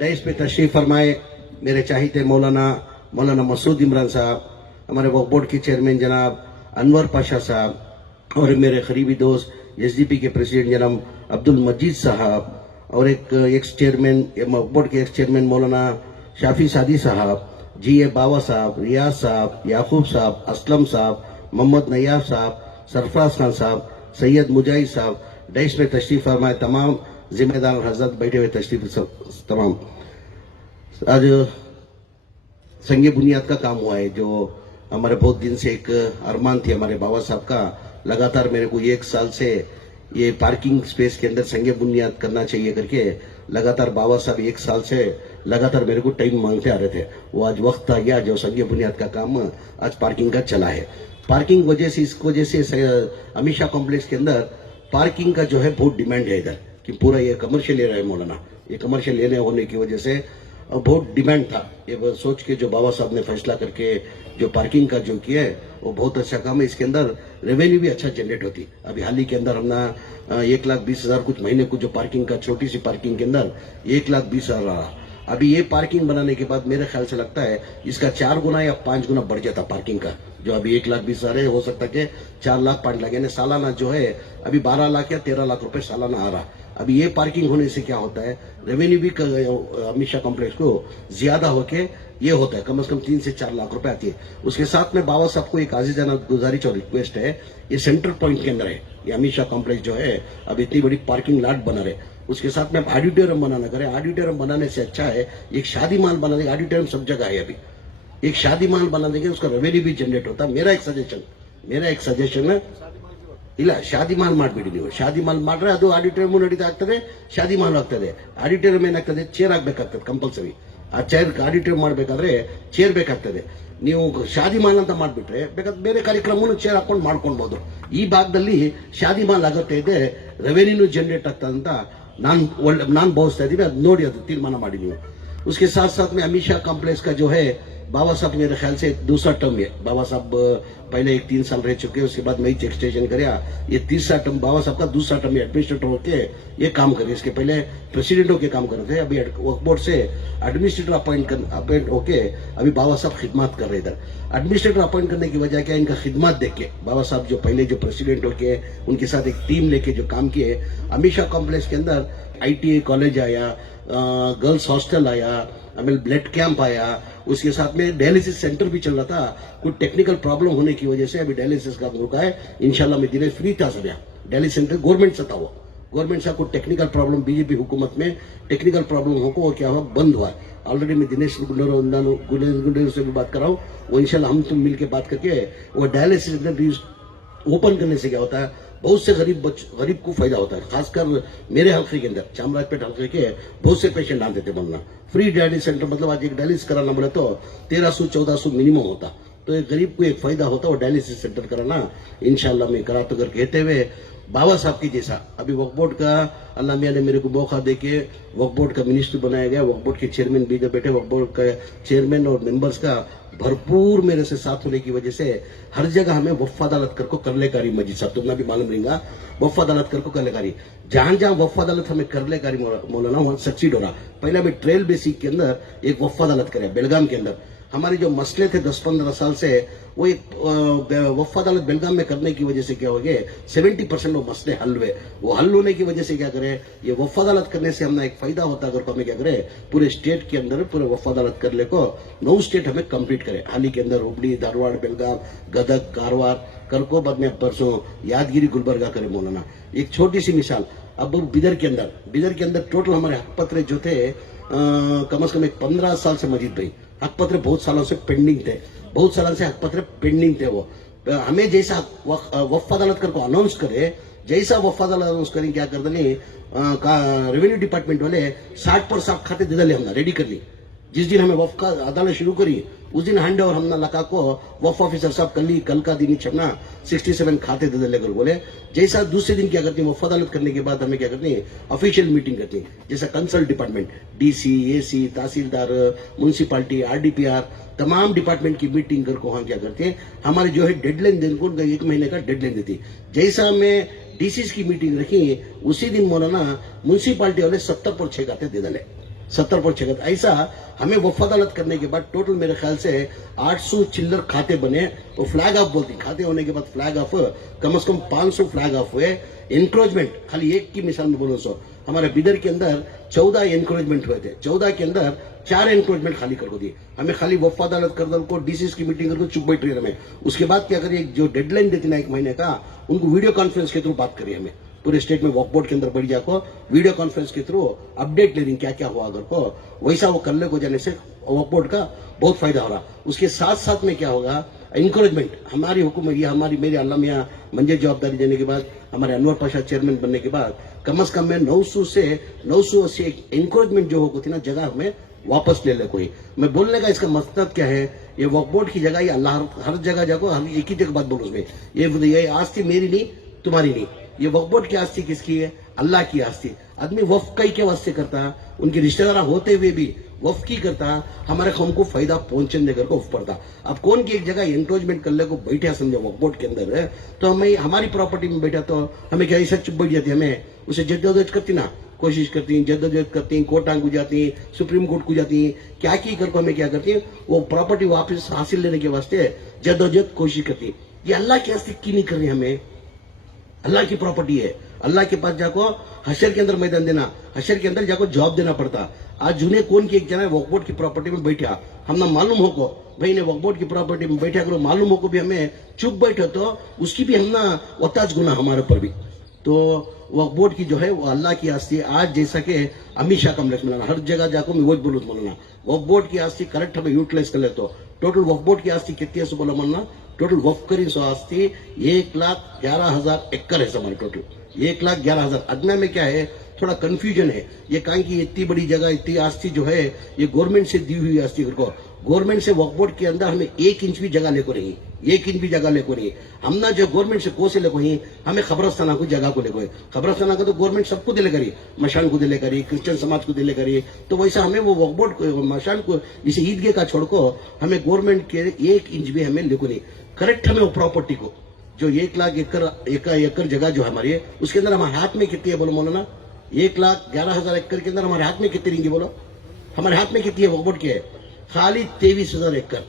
देश पे तशरीफ फरमाए मेरे चाहते मौलाना मसूद इमरान साहब, हमारे वक्फ बोर्ड के चेयरमैन जनाब अनवर पाशा साहब और मेरे करीबी दोस्त एसडीपी के प्रेसिडेंट जनाब अब्दुल मजीद साहब और एक एक्स चेयरमैन वक्फ बोर्ड के एक्स चेयरमैन मौलाना शाफी सादी साहब, जी ए बावा साहब, रियाज साहब, याकूब साहब, असलम साहब, मोहम्मद नैयाब साहब, सरफराज खान साहब, सैयद मुजाहिद साहब, देश में तशरीफ फरमाए तमाम जिम्मेदार हजरत बैठे हुए तशरीफ तमाम। आज संगे बुनियाद का काम हुआ है, जो हमारे बहुत दिन से एक अरमान थी हमारे बाबा साहब का। लगातार मेरे को 1 साल से ये पार्किंग स्पेस के अंदर संगे बुनियाद करना चाहिए करके लगातार बाबा साहब 1 साल से लगातार मेरे को टाइम मांगते आ रहे थे। वो आज वक्त आ गया जो संगे बुनियाद का काम आज पार्किंग का चला है। पार्किंग वजह से इस वजह से अमित शाह कॉम्प्लेक्स के अंदर पार्किंग का जो है बहुत डिमांड है इधर कि पूरा ये कमर्शियल एरिया है मौलाना, ये कमर्शियल एरिया होने की वजह से बहुत डिमांड था। ये सोच के जो बाबा साहब ने फैसला करके जो पार्किंग का जो किया है वो बहुत अच्छा काम है। इसके अंदर रेवेन्यू भी अच्छा जनरेट होती। अभी हाल ही के अंदर हमने 1,20,000 कुछ महीने को जो पार्किंग का छोटी सी पार्किंग के अंदर 1,20,000 रहा। अभी ये पार्किंग बनाने के बाद मेरे ख्याल से लगता है इसका 4 गुना या 5 गुना बढ़ जाता पार्किंग का। जो अभी 1,20,000 है हो सकता है कि 4 लाख 5 लाख यानी सालाना जो है अभी 12 लाख या 13 लाख रुपए सालाना आ रहा। अभी ये पार्किंग होने से क्या होता है, रेवेन्यू भी अमित शाह कॉम्प्लेक्स को ज्यादा होके ये होता है, कम से कम 3 से 4 लाख रुपए आती है। उसके साथ में बाबा साहब को एक आजीजाना गुजारिश और रिक्वेस्ट है, ये सेंट्रल पॉइंट के अंदर है ये अमित शाह कॉम्प्लेक्स जो है अब इतनी बड़ी पार्किंग लॉट बना रहे, उसके साथ में ऑडिटोरियम बनाना करें। ऑडिटोरियम बनाने से अच्छा है एक शादी माल बना देंगे। ऑडिटोरियम सब जगह है, अभी एक शादी माल बना देंगे, उसका रेवेन्यू भी जनरेट होता है। मेरा एक सजेशन है, ಇಲ್ಲ ಶಾದಿ ಮಾಲ್ ಮಾಡಿಬಿಡಿ ನೀವು। ಶಾದಿ ಮಾಲ್ ಮಾಡ್ರೆ ಅದು ಆಡಿಟೋರಿಯಂ ನಡೀತಾ ಆಗ್ತದೆ, ಶಾದಿ ಮಾಲ್ ಆಗ್ತದೆ। ಆಡಿಟೋರಿಯಂ ಏನಾಗ್ತದೆ, ಚೇರ್ ಆಗಬೇಕಾಗ್ತದೆ ಕಂಪಲ್ಸರಿ। ಆ ಚೇರ್ ಆಡಿಟೋರಿಯಂ ಮಾಡಬೇಕಾದ್ರೆ ಚೇರ್ ಬೇಕಾಗ್ತದೆ। ನೀವು ಶಾದಿ ಮಾಲ್ ಅಂತ ಮಾಡಿಬಿಟ್ರೆ ಬೇಕಾದ್ರೆ ಬೇರೆ ಕಾರ್ಯಕ್ರಮವನ್ನು ಚೇರ್ ಹಾಕೊಂಡು ಮಾಡ್ಕೊಳ್ಬಹುದು। ಈ ಭಾಗದಲ್ಲಿ ಶಾದಿ ಮಾಲ್ ಆಗುತ್ತೆ ಇದೆ, ರೆವೆನ್ಯೂ ಜನರೇಟ್ ಆಗ್ತದೆ ಅಂತ ನಾನು ಭಾವಿಸ್ತಾ ಇದ್ದೀನಿ। ಅದು ನೋಡಿ ಅದು ತೀರ್ಮಾನ ಮಾಡಿ ನೀವು। उसके साथ साथ में अमित शाह कॉम्प्लेक्स का जो है बाबा साहब मेरे ख्याल से दूसरा टर्म है। बाबा साहब पहले 3 साल रह चुके, उसके बाद मैं एक्सटेंशन कराया, ये तीसरा टर्म बाबा साहब का दूसरा टर्म है। एडमिनिस्ट्रेटर होके ये काम करे, इसके पहले प्रेसिडेंट होके काम कर रहे थे। अभी वक्फ बोर्ड से एडमिनिस्ट्रेटर अपॉइंट होके अभी बाबा साहब खिदमत कर रहे। इधर एडमिनिस्ट्रेटर अपॉइंट करने की वजह क्या, इनका खिदमत देख के बाबा साहब जो पहले जो प्रेसिडेंट होके उनके साथ एक टीम लेके जो काम किए। अमित शाह कॉम्प्लेक्स के अंदर ITA कॉलेज आया, गर्ल्स हॉस्टल आया, ब्लड कैंप आया, उसके साथ में डायलिसिस सेंटर भी चल रहा था। कुछ टेक्निकल प्रॉब्लम होने की वजह से अभी डायलिसिस का रुका है। इंशाल्लाह में दिनेश फ्री था सर डायलिसिस सेंटर गवर्नमेंट से था। वो गवर्नमेंट से कुछ टेक्निकल प्रॉब्लम बीजेपी हुकूमत में टेक्निकल प्रॉब्लम होकर वो क्या हुआ, बंद हुआ। ऑलरेडी मैं दिनेश गुंडेर से भी बात कर रहा हूँ, वो इंशाल्लाह हम तुम मिलकर बात करके वो डायलिसिस सेंटर ओपन करने से क्या होता है, बहुत से गरीब को फायदा होता है। खासकर मेरे हल्के के अंदर चामराजपेट हल्के के बहुत से पेशेंट आते थे बनना। फ्री डायलिसिस सेंटर मतलब आज एक डायलिसिस कराना बोले तो 1300-1400 मिनिमम होता, तो एक गरीब को एक फायदा होता है वो डायलिसिस सेंटर कराना। इंशाल्लाह मैं करा तो कर कहते हुए बाबा साहब की जैसा अभी वक्फ बोर्ड का अल्लाह मियां ने मेरे को मौका दे के वक्फ बोर्ड का मिनिस्टर बनाया गया। वक्फ बोर्ड के चेयरमैन भी जो बैठे, वक्फ बोर्ड का चेयरमैन और मेंबर्स का भरपूर मेरे से साथ होने की वजह से हर जगह हमें वफ़ अदालत कर को करलेकारी मजीद साहब तुमने भी मालूम रहेगा, वफ़ अदालत कर को करलेकारी जहां जहां वफ़ अदालत हमें करलेकारी मौलाना वहां सक्सीड हो रहा। पहले हमें ट्रेल बेसिक के अंदर एक वफ़ अदालत करे बेलगाम के अंदर। हमारे जो मसले थे 10-15 साल से वो एक वफ़ अदालत बेलगाम में करने की वजह से क्या हो गए, 70% वो मसले हल हुए। वो हल होने की वजह से क्या करे, ये वफ़ अदालत करने से हमने एक फायदा होता अगर तो हमें क्या करे, पूरे स्टेट के अंदर पूरे वफ़ अदालत कर ले को 9 स्टेट हमें कंप्लीट करे। हाल ही के अंदर हुबली, धारवाड़, बेलगाम, गदग, कारवार कर को बाद में परसों यादगिरी, गुलबर्गा करे मौलाना। एक छोटी सी मिसाल, अब बिदर के अंदर टोटल हमारे हक पत्र जो थे कम से कम एक 15 साल से मजीद भाई हक पत्र बहुत सालों से पेंडिंग थे, बहुत सालों से हक पत्र पेंडिंग थे। वो हमें जैसा वफ़ अदालत कर को अनाउंस करे, जैसा वफ़ अदालत अनाउंस करें क्या कर देनी रेवेन्यू डिपार्टमेंट वाले 60% खाते दे दले हमने रेडी कर ली। जिस दिन हमें वफ़ का अदालत शुरू करी उस दिन हैंड ओवर हमने लगा को वफ़ ऑफिसर साहब कल का दिन छपना 67 खाते दे दे लेकर बोले। जैसा दूसरे दिन क्या करती है वफ़ अदालत करने के बाद हमें क्या करती है ऑफिशियल मीटिंग करती है, जैसा कंसल्ट डिपार्टमेंट DC, AC, तहसीलदार, म्यूनसिपालिटी, RDPR तमाम डिपार्टमेंट की मीटिंग कर को वहां क्या करते हैं हमारे जो है डेडलाइन दिन को 1 महीने का डेडलाइन देती। जैसा हमें DCs की मीटिंग रखी उसी दिन मौलाना म्यूनसिपालिटी वाले 70 पर 6 खाते दे दले। 70% ऐसा हमें वफ अदालत करने के बाद टोटल मेरे ख्याल से 800 चिल्लर खाते बने। वो फ्लैग ऑफ बोलती, खाते होने के बाद फ्लैग ऑफ कम से कम 500 फ्लैग ऑफ हुए। एनक्रोचमेंट खाली एक की मिसाल में बोलो सो हमारे बिदर के अंदर 14 एनक्रोचमेंट हुए थे, 14 के अंदर 4 एनक्रोचमेंट खाली कर दिए। हमें खाली वफ अदालत कर दल को डीसीस की मीटिंग करके चुप बैठ रही है हमें। उसके बाद क्या करिए, जो डेडलाइन देती ना 1 महीने का, उनको वीडियो कॉन्फ्रेंस के थ्रू बात करिए। हमें पूरे स्टेट में वक्फ बोर्ड के अंदर बढ़िया को वीडियो कॉन्फ्रेंस के थ्रू अपडेट ले रही क्या क्या हुआ, अगर को वैसा वो करने को जाने से वक्फ बोर्ड का बहुत फायदा हो रहा। उसके साथ साथ में क्या होगा, इंकरेजमेंट हमारी हुकूमत, ये हमारी मेरे अल्लाह मियां मंजे जवाबदारी देने के बाद, हमारे अनवर पाशा चेयरमैन बनने के बाद कम से कम में 900 से 980 इंकरेजमेंट जो होती ना जगह हमें वापस ले ले कोई। मैं बोलने का इसका मकसद क्या है, ये वक्फ बोर्ड की जगह, ये अल्लाह हर जगह जाको, हम एक ही जगह बात बोलो उसमें, ये आस्ती मेरी नहीं तुम्हारी नहीं, ये वक्फ बोर्ड की आस्ती किसकी है, अल्लाह की आस्ती। आदमी वक्फ कई के वास्ते करता, उनके रिश्तेदार होते हुए भी वक्फ की करता, हमारे कौम को फायदा पहुंचने कर को वक्फ पड़ता। अब कौन की एक जगह एनक्रोचमेंट कर ले को बैठा समझो वक्फ बोर्ड के अंदर है, तो हमें हमारी प्रॉपर्टी में बैठा तो हमें क्या ऐसा चुप बैठ जाती, हमें उसे जद्दोजहद करती ना, कोशिश करती, जद्दोजहद करती, कोर्टांग को जाती, सुप्रीम कोर्ट को जाती, क्या की कर को हमें क्या करती है, वो प्रॉपर्टी वापस हासिल लेने के वास्ते जद्दोजहद कोशिश करती। ये अल्लाह की आस्ती की नहीं कर रही, हमें अल्लाह की प्रॉपर्टी है, अल्लाह के पास जाको हशर के अंदर मैदान देना, हशर के अंदर जाको जवाब देना पड़ता। आज जुने कौन की एक जना वक्फ बोर्ड की प्रॉपर्टी में बैठा, हम ना मालूम हो को भाई ने वक्फ बोर्ड की प्रॉपर्टी में बैठा करो, मालूम हो को भी हमें चुप बैठे तो उसकी भी हम ना वताज गुना हमारे ऊपर भी। तो वक्फ बोर्ड की जो है वो अल्लाह की आस्ती। आज जैसा कि अमित शाह कमलेक्स मिलाना हर जगह जाको मैं वही बोलूँ बोलना, वक्फ बोर्ड की आस्ती करेक्ट हमें यूटिलाइज कर ले तो टोटल वक्फ बोर्ड की आस्ती कितनी है सो बोला मानना, टोटल वक्फ करी सो आस्ती 1,11,000 एकड़ है हमारी टोटल, 1,11,000। अदना में क्या है, थोड़ा कंफ्यूजन है ये, कहीं की इतनी बड़ी जगह इतनी आस्ती जो है ये गवर्नमेंट से दी हुई आस्ती को, गवर्नमेंट से वक्फ बोर्ड के अंदर हमें 1 इंच भी जगह लेको नहीं, 1 इंच भी जगह लेको नहीं। हम ना जो गवर्नमेंट से को से लेको ही, हमें खबरस्ताना को जगह को लेको, खबरस्ताना का तो गवर्नमेंट सबको दिले करी, मशान को दिले करी, क्रिश्चियन समाज को दिले करी, तो वैसा हमें वो वक्फ बोर्ड मशान को इसे ईदगाह का छोड़ को हमें गवर्नमेंट के 1 इंच भी हमें लेको नहीं। करेक्ट हमें वो प्रॉपर्टी को जो 1,00,000 एकड़ जगह जो हमारी है, उसके अंदर हमारे हाथ में कितनी है बोलो मौलाना, 1,11,000 एकड़ के अंदर हमारे हाथ में कितनी रहेंगी बोलो, हमारे हाथ में कितनी है वक्फ बोर्ड की है, खाली 23,000 एकड़,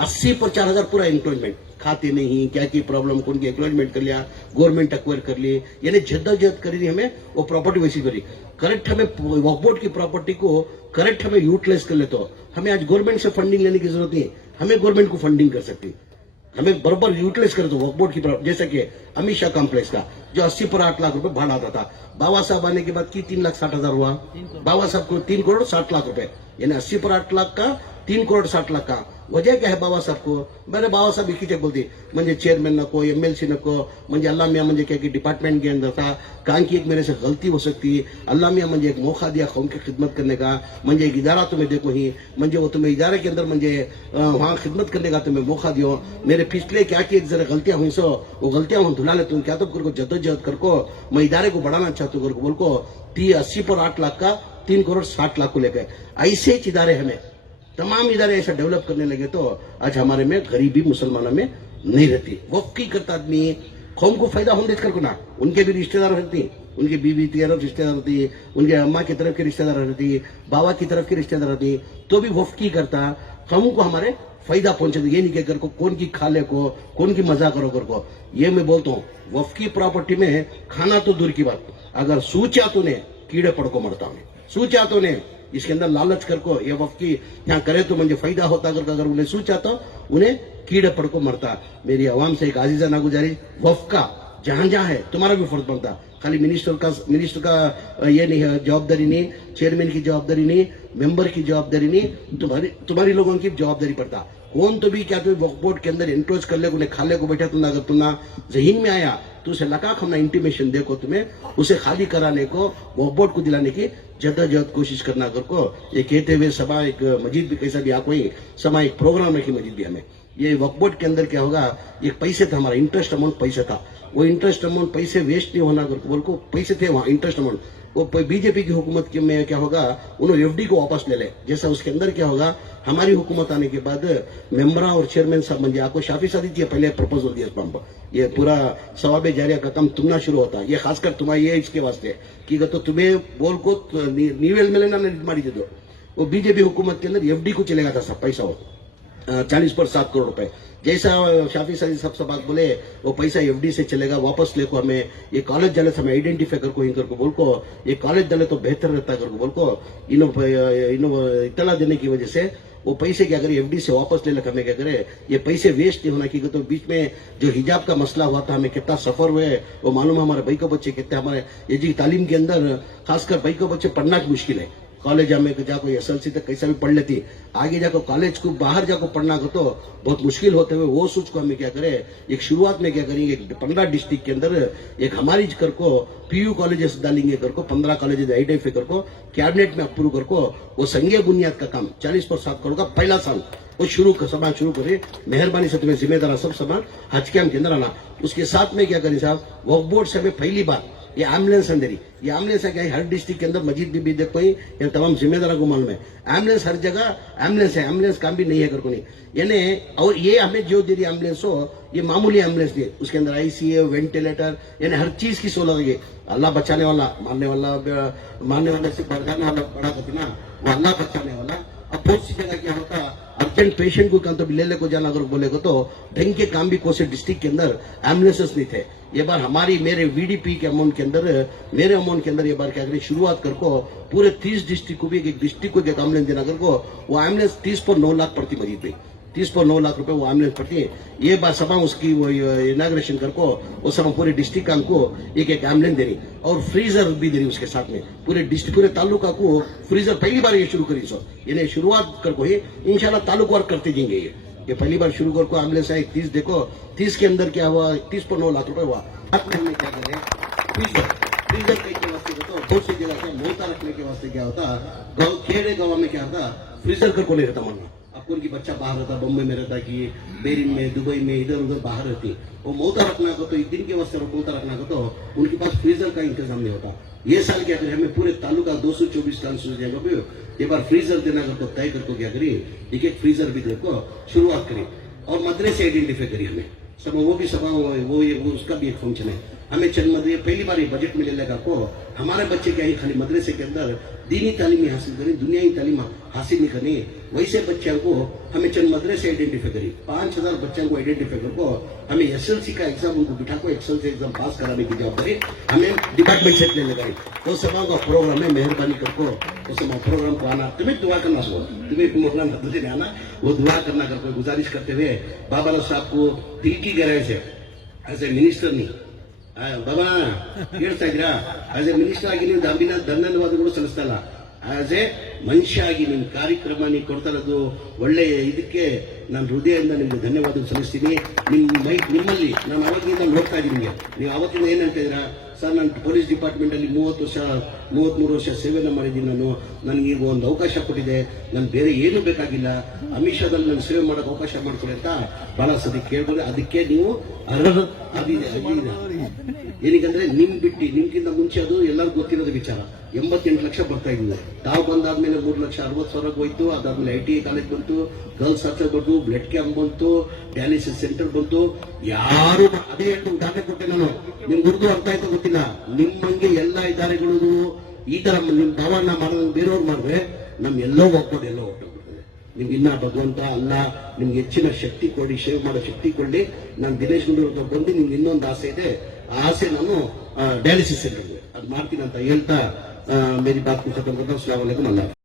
80 पर 4,000 पूरा इंक्रोचमेंट, खाते नहीं क्या की प्रॉब्लम कौन की इंक्रोचमेंट कर लिया, गवर्नमेंट एक्वायर कर लिए, यानी जद्दोजहद करी हमें वो प्रॉपर्टी वैसी करी। करेक्ट हमें वक्फ बोर्ड की प्रॉपर्टी को करेक्ट हमें यूटिलाइज कर ले तो हमें आज गवर्नमेंट से फंडिंग लेने की जरूरत नहीं, हमें गवर्नमेंट को फंडिंग कर सकती, हमें बराबर यूटिलाइज करे तो वक्फ बोर्ड की, जैसे कि अमित शाह कॉम्प्लेक्स का जो 80 पर 8 लाख रुपए भाड़ा आता था, बाबा साहब आने के बाद की 3,60,000 हुआ, बाबा साहब को 3 करोड़ 60 लाख रुपए, यानी 80 पर 8 लाख का 3 करोड़ 60 लाख का। वजह क्या है बाबा साहब को, मैंने बाबा साहब एक ही बोलती म्हणजे चेयरमैन नको, एमएलसी नको, म्हणजे अल्लाह मियाँ म्हणजे क्या कि डिपार्टमेंट के अंदर था, कहाँ की एक मेरे से गलती हो सकती, अल्लाह मियाँ म्हणजे एक मौका दिया कौम की खिदमत करने का, म्हणजे एक इदारा तुम्हें देखो ही, म्हणजे वो तुम्हें इदारे के अंदर म्हणजे वहाँ खिदमत करने का तुम्हें मौका दियो, मेरे पिछले क्या की एक जरा गलतियां हुई सो वो गलतियां हम धुला ले, तुम क्या तो कर जद्दोजहद कर को मैं इदारे को बढ़ाना चाहता हूँ बोल को 80 पर 8 लाख का 3 करोड़ 60 लाख को लेकर ऐसे इदारे हमें तमाम इदारे ऐसा डेवलप करने लगे तो आज हमारे में गरीबी मुसलमानों में नहीं रहती। वक्फ की करता आदमी कौम को फायदा होने देकर को ना, उनके भी रिश्तेदार रहती, उनकी बीवी की तरफ रिश्तेदार रहती, उनके अम्मा की तरफ के रिश्तेदार रहती, बाबा की तरफ के रिश्तेदार रहती, तो भी वक्फ की करता कौम को हमारे फायदा पहुंचे। ये नहीं कहकर को कौन की खाले को कौन की मजा करो कर को, ये मैं बोलता हूँ वक्फ की प्रॉपर्टी में खाना तो दूर की बात, अगर सूचा तो ने कीड़े पड़ को मरता हूँ, सूचा तो ने इसके अंदर लालच कर को ये वक्फ की यहाँ करे तो मुझे फायदा होता, अगर उन्हें सूचा तो उन्हें कीड़े पड़ को मरता। मेरी आवाम से एक आजीजा नागुजारी, वक्फ का जहां जहां है तुम्हारा भी फर्ज बनता, खाली मिनिस्टर का ये नहीं है जवाबदारी नहीं, चेयरमैन की जवाबदारी नहीं, मेंबर की जवाबदारी नहीं, तुम्हारी लोगों की जवाबदारी पड़ता। कौन तो भी क्या तो वक्फ बोर्ड के अंदर इंट्रोच कर ले, उन्हें खाले को बैठा तुमने, अगर तुमना जहीन में आया तो उसे लगा हमने इंटीमेशन देखो तुम्हें, उसे खाली कराने को वक्फ बोर्ड को दिलाने की जद्दोजहद कोशिश करना कर को। ये कहते हुए सभा एक मस्जिद भी कैसा भी कोई सभा एक प्रोग्राम रखी मस्जिद भी हमें, ये वक्फ बोर्ड के अंदर क्या होगा, एक पैसे था हमारा इंटरेस्ट अमाउंट पैसा था, वो इंटरेस्ट अमाउंट पैसे वेस्ट नहीं होना बोल को पैसे थे वहाँ इंटरेस्ट अमाउंट, वो बीजेपी की हुकूमत के में क्या होगा, उन्होंने एफडी को वापस ले ले। जैसा उसके अंदर क्या होगा, हमारी हुकूमत आने के बाद मेंबरा और चेयरमैन साहब मंजे आपको शाफी सादी थी पहले प्रपोजल दिया पंप, ये पूरा सवाबे जारिया का काम तुमना शुरू होता, ये खासकर तुम्हारा ये इसके वास्ते कि तो तुम्हें बोल को नीवेल मिले ना मारी दे दो। वो बीजेपी हुकूमत के अंदर एफडी को चलेगा था सब पैसा हो 40 पर 7 करोड़ रुपए। जैसा शाफी सादी सबसे बात बोले वो पैसा एफडी से चलेगा वापस लेको, हमें ये कॉलेज डाले हमें आइडेंटिफाई करको इन करको बोल को, ये कॉलेज डाले तो बेहतर रहता करको बोल को इनो इतला देने की वजह से वो पैसे क्या करे एफडी से वापस ले लगा, हमें क्या करे ये पैसे वेस्ट नहीं होना की। तो बीच में जो हिजाब का मसला हुआ था हमें कितना सफर हुए वो मालूम है, हमारे भाई को बच्चे कितने हमारे ये जी तालीम के अंदर खासकर भाई को बच्चे पढ़ना मुश्किल है। कॉलेज में जाको एसएलसी तक कैसा भी पढ़ लेती, आगे जाकर कॉलेज को बाहर जाकर पढ़ना को तो बहुत मुश्किल होते हुए वो सोच को हमें क्या करे एक शुरुआत में क्या करेंगे 15 डिस्ट्रिक्ट के अंदर एक हमारी कर को पीयू कॉलेजेस डालेंगे कर को 15 कॉलेजेस आइडेंटिफाई कर को कैबिनेट में अप्रूव कर को वो संघीय बुनियाद का काम 40 पर 7 करोड़ का पहला साल वो समाज शुरू करे। मेहरबानी से तुम्हें जिम्मेदार सब समाज हज कैम्प के अंदर आना। उसके साथ में क्या करें साहब, वक्फ बोर्ड से हमें पहली बार ये एम्बुलेंस अंदर ये एम्बुलेंस है क्या हर डिस्ट्रिक्ट के अंदर मस्जिद भी देखो ही ये तमाम जिम्मेदारों को मालूम है एम्बुलेंस हर जगह एम्बुलेंस है, एम्बुलेंस काम भी नहीं है कर को नहीं यानी। और ये हमें जो दे रही एम्बुलेंस हो ये मामूली एम्बुलेंस नहीं है, उसके अंदर आईसीयू वेंटिलेटर यानी हर चीज की सोलह है। अल्लाह बचाने वाला मारने वाला से बढ़ाने वाला बड़ा कहते ना वो अल्लाह बचाने वाला। अब बहुत सी जगह क्या होता अर्जेंट पेशेंट को कहा तो ले को जाना अगर बोले को तो ढंग के काम भी कोसे डिस्ट्रिक्ट के अंदर एम्बुलेंसेस नहीं थे। ये बार हमारी मेरे वीडीपी के अमाउंट के अंदर मेरे अमाउंट के अंदर ये बार क्या करें शुरुआत कर को पूरे 30 डिस्ट्रिक्ट को भी एक डिस्ट्रिक्ट को एम्बुलेंस देना कर को वो एम्बुलेंस 30 पर 9 लाख पड़ती मरीज पे 30 पर 9 लाख रुपए वो एम्बुलेंस पड़ती है। ये बात सभा उसकी वो इनाग्रेशन कर को उस समय पूरे डिस्ट्रिक्ट काम को एक एम्बुलेंस दे रही और फ्रीजर भी दे रही उसके साथ में पूरे तालुका को फ्रीजर पहली बार ये शुरू करी सो इन्हें शुरुआत कर को ही इंशाल्लाह तालुका वर्क करते जाएंगे। ये पहली बार शुरू कर को एम्बुलेंस है 30 देखो 30 के अंदर क्या हुआ 30 पर 9 लाख रुपए हुआ। में क्या करें फ्रीजर के वास्ते तो बहुत सी जगह से मोता रखने के वास्ते क्या होता खेड़े गाँव में क्या होता फ्रीजर कर को ले रहता मानना आपको उनकी बच्चा बाहर रहता बम्बई में रहता कि बेरिन में दुबई में इधर उधर बाहर रहती वो मोता रखना को तो एक दिन के वास्ते मोता रखना को तो उनके पास फ्रीजर का इंतजाम नहीं होता। ये साल क्या करें हमें पूरे तालुका 224 जगह ये बार फ्रीजर देना कर तो तय करके क्या करिए एक फ्रीजर भी देखो शुरुआत करी और मदरसे आइडेंटिफाई करी हमें सब वो भी सभा वो उसका भी एक फंक्शन है। हमें चंद मदरसे पहली बार बजट में ले लगा को हमारे बच्चे क्या है खाली मदरसे के अंदर दीनी तालीम हासिल करें दुनियाई तालीम हासिल नहीं करनी वैसे बच्चों को हमें चंद मदरसे आइडेंटिफाई करी 5000 बच्चों को आइडेंटिफाई करको हमें एसएलसी का एग्जाम उनको बिठा को एसएलसी एग्जाम पास कराने की जवाबदारी हमें डिपार्टमेंट से ले लगाई। तो सभा का प्रोग्राम है मेहरबानी करको उस प्रोग्राम को आना तुम्हें दुआ करना सो तुम्हें प्रोग्राम तुझे आना वो दुआ करना करको गुजारिश करते हुए बाबा साहब को दिल की गहराई से एज ए मिनिस्टर नहीं बाबा ಹೇಳ್ತಾ ಇದ್ದೀರಾ ಆಸ್ ಎ ಮಿನಿಸ್ಟರ್ ಆಗಿ ನೀವು ಧನ್ಯವಾದಗಳು ಸಲ್ಲಿಸ್ತಲ್ಲ ಆಸ್ ಎ ಮನುಷ್ಯ ಆಗಿ ನಿಮ್ಮ ಕಾರ್ಯಕ್ರಮ ನೀವು ಕೊಡ್ತಾ ಇರೋದು ಒಳ್ಳೆಯ ಇದಕ್ಕೆ ನಾನು ಹೃದಯದಿಂದ ನಿಮಗೆ ಧನ್ಯವಾದಗಳು ಸಲ್ಲಿಸ್ತೀನಿ। ನಿಮ್ಮಲ್ಲಿ ನಾನು ಅವತ್ತಿಂದ ನೋಡ್ತಾ ಇದ್ದೀನಿ ನಿಮಗೆ ನೀವು ಅವತ್ತಿಂದ ಏನಂತ ಇದ್ದೀರಾ ಸರ್ ನಾನು ಪೊಲೀಸ್ ಡಿಪಾರ್ಟ್ಮೆಂಟ್ ಅಲ್ಲಿ 33 ವರ್ಷ ಸೇವೆಯನ್ನು ಮಾಡಿದ್ದೀನಿ ನನಗೆ ಈಗ ಒಂದು ಅವಕಾಶ ಕೊಟ್ಟಿದೆ ನಾನು ಬೇರೆ ಏನು ಬೇಕಾಗಿಲ್ಲ ಅಮಿತ್ ಶಾದಲ್ಲಿ ನಾನು ಸೇವೆ ಮಾಡೋಕೆ ಅವಕಾಶ ಮಾಡ್ಕೊಡಿ ಅಂತ ಬಹಳ ಸತಿ ಕೇಳ್ಬೋದು ಅದಕ್ಕೆ ನೀವು ಏನಕ್ಕಂದ್ರೆ ನಿಮ್ಗಿಂತ ಮುಂಚೆ ಅದು ಎಲ್ಲರಿಗೂ ಗೊತ್ತಿರೋದು ವಿಚಾರ 88 ಲಕ್ಷ ಬರ್ತಾ ಇದ್ದಿಲ್ಲ ತಾವು ಬಂದಾದ್ಮೇಲೆ 3,60,000 ಹೋಯ್ತು ಅದಾದ್ಮೇಲೆ ITI ಕಾಲೇಜ್ ಬಂತು ಗರ್ಲ್ಸ್ ಹಾಸ್ಟೆಲ್ ಬಂತು ಬ್ಲಡ್ ಕ್ಯಾಂಪ್ ಬಂತು ಡಯಾಲಿಸಿಸ್ ಸೆಂಟರ್ ಬಂತು ಯಾರು ಅದೇ ಉದಾಹರಣೆ ಕೊಟ್ಟೆ ನಾನು ನಿಮ್ಗೆ ಉರ್ದು ಅರ್ಥ ಆಯ್ತು ಗೊತ್ತಿಲ್ಲ ನಿಮ್ಮಂಗೆ ಎಲ್ಲ ಇದಾರೆಗಳು ಈ ತರ ನಿಮ್ ಭಾವನ ಮಾಡೋದು ಬೇರೆಯವ್ರು ಮಾಡಿದ್ರೆ ಎಲ್ಲೋ ಹೋಗ್ಬೋದು ಎಲ್ಲೋ ಹೊಟ್ಟೋಗ್ಬಿಡ್ತದೆ ನಿಮ್ಗೆ ಇನ್ನ ಭಗವಂತ ಅಲ್ಲ ನಿಮ್ಗೆ ಹೆಚ್ಚಿನ ಶಕ್ತಿ ಕೊಡಿ ಸೇವ್ ಮಾಡೋ ಶಕ್ತಿ ಕೊಡಿ ನಾನು ದಿನೇಶ್ ಗುಂಡೂರು ಬಂದು ನಿಮ್ಗೆ ಇನ್ನೊಂದು ಆಸೆ ಇದೆ ಆ ಆಸೆ ನಾನು ಡಯಾಲಿಸಿಸ್ ಸೆಂಟರ್ ಅದು ಮಾಡ್ತೀನಿ ಅಂತ ಹೇಳ್ತಾ मेरी बात को खत्म करता हूँ। अस्सलाम वालेकुम अल्लाह।